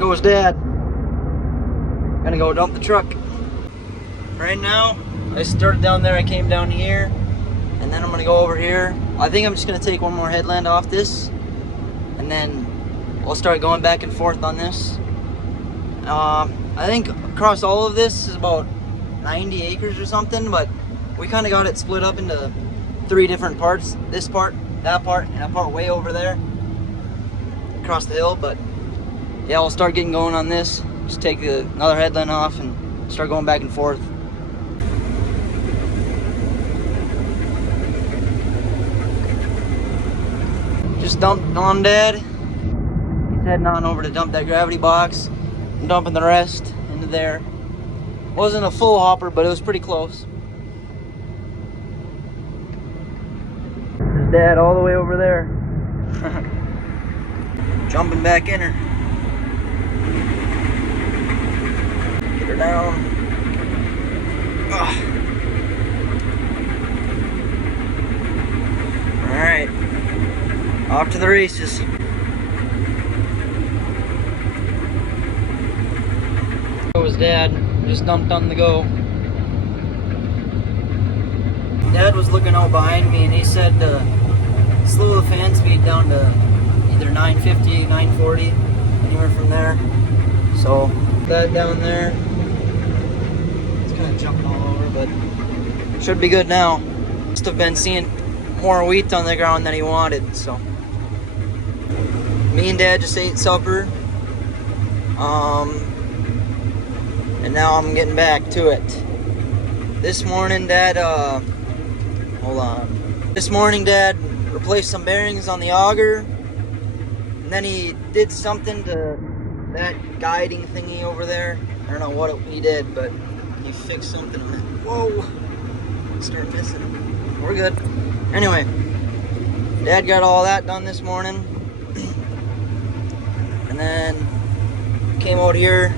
Goes Dad. Gonna go dump the truck. Right now, I started down there, I came down here, and then I'm gonna go over here. I think I'm just gonna take one more headland off this, and then I'll start going back and forth on this. I think across all of this is about 90 acres or something, but we kind of got it split up into 3 different parts. This part, and that part way over there, across the hill. But yeah, I'll start getting going on this. Just take another headland off and start going back and forth. Just dumped on Dad. He's heading on over to dump that gravity box. I'm dumping the rest into there. Wasn't a full hopper, but it was pretty close. There's Dad all the way over there. Jumping back in her. Get her down. Alright. Off to the races. That was Dad. Just dumped on the go. Dad was looking out behind me and he said slow the fan speed down to either 950, 940, anywhere from there. So that down there, it's kind of jumping all over, but should be good now. Must have been seeing more wheat on the ground than he wanted. So me and Dad just ate supper. And now I'm getting back to it. This morning, Dad, hold on. This morning, Dad replaced some bearings on the auger. And then he did something to that guiding thingy over there. I don't know what he did, but he fixed something on it. Whoa! Start missing. We're good. Anyway, Dad got all that done this morning. And then came out here.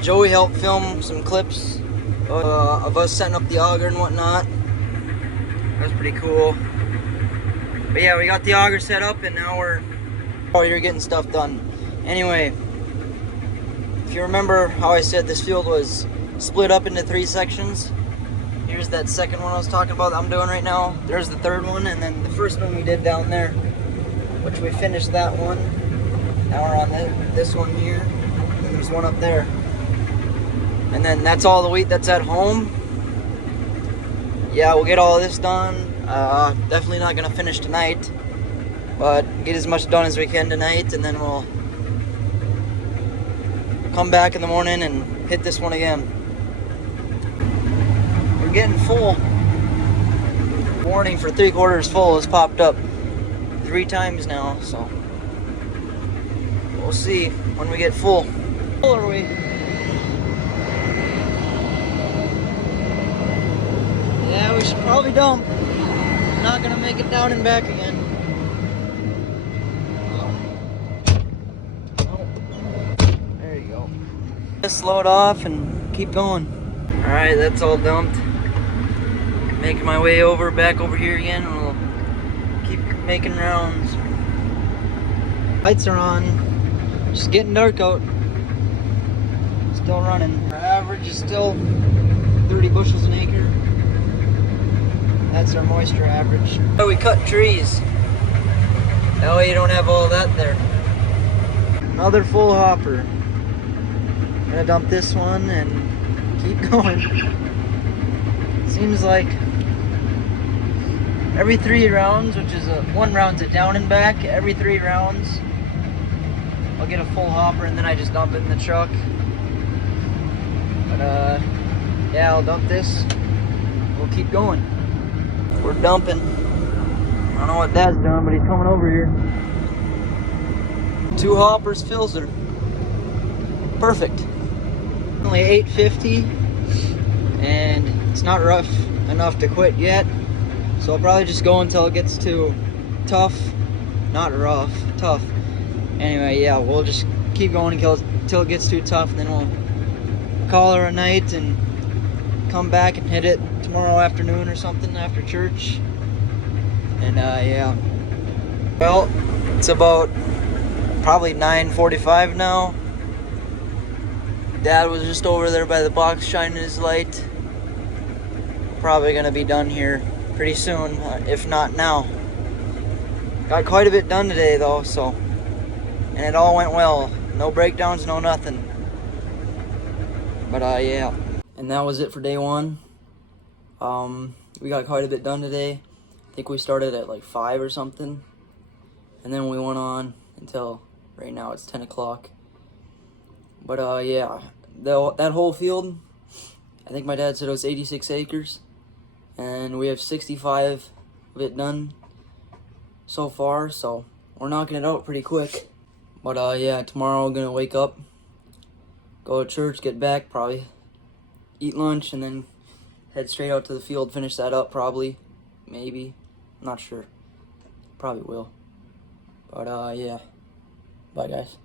Joey helped film some clips of us setting up the auger and whatnot. That was pretty cool. But yeah, we got the auger set up and now we're out here getting stuff done. Anyway, if you remember how I said this field was split up into 3 sections, here's that second one I was talking about that I'm doing right now. There's the third one, and then the first one we did down there, which we finished that one. Now we're on this one here, and there's one up there. And then that's all the wheat that's at home. Yeah, we'll get all of this done. Definitely not gonna finish tonight, but get as much done as we can tonight, and then we'll come back in the morning and hit this one again. We're getting full. Warning for 3/4 full has popped up 3 times now, so we'll see when we get full. Full are we? Yeah, we should probably dump. I'm not gonna make it down and back again. Oh. There you go. Just slow it off and keep going. Alright, that's all dumped. Making my way back over here again, and we'll keep making rounds. Lights are on. Just getting dark out. Still running. Our average is still 30 bushels an acre. That's our moisture average. So we cut trees. That way you don't have all that there. Another full hopper. Gonna dump this one and keep going. Seems like every 3 rounds, which is 1 round's a down and back, every 3 rounds I'll get a full hopper and then I just dump it in the truck. But yeah, I'll dump this. We'll keep going. We're dumping. I don't know what Dad's doing, but he's coming over here. 2 hoppers fills her. Perfect. Only 850, and it's not rough enough to quit yet. So I'll probably just go until it gets too tough. Not rough, tough. Anyway, yeah, we'll just keep going until it gets too tough, and then we'll call her a night and come back and hit it tomorrow afternoon or something after church. And yeah, well, it's about probably 9:45 now. Dad was just over there by the box shining his light. Probably gonna be done here pretty soon, if not now. Got quite a bit done today though, so, and it all went well. No breakdowns, no nothing. But yeah. And that was it for day one. We got quite a bit done today. I think we started at like 5 or something. And then we went on until right now it's 10 o'clock. But yeah, that whole field, I think my dad said it was 86 acres. And we have 65 of it done so far, so we're knocking it out pretty quick. But yeah, tomorrow we're gonna wake up, go to church, get back, probably eat lunch, and then head straight out to the field, finish that up probably, maybe, I'm not sure, probably will. But yeah, bye guys.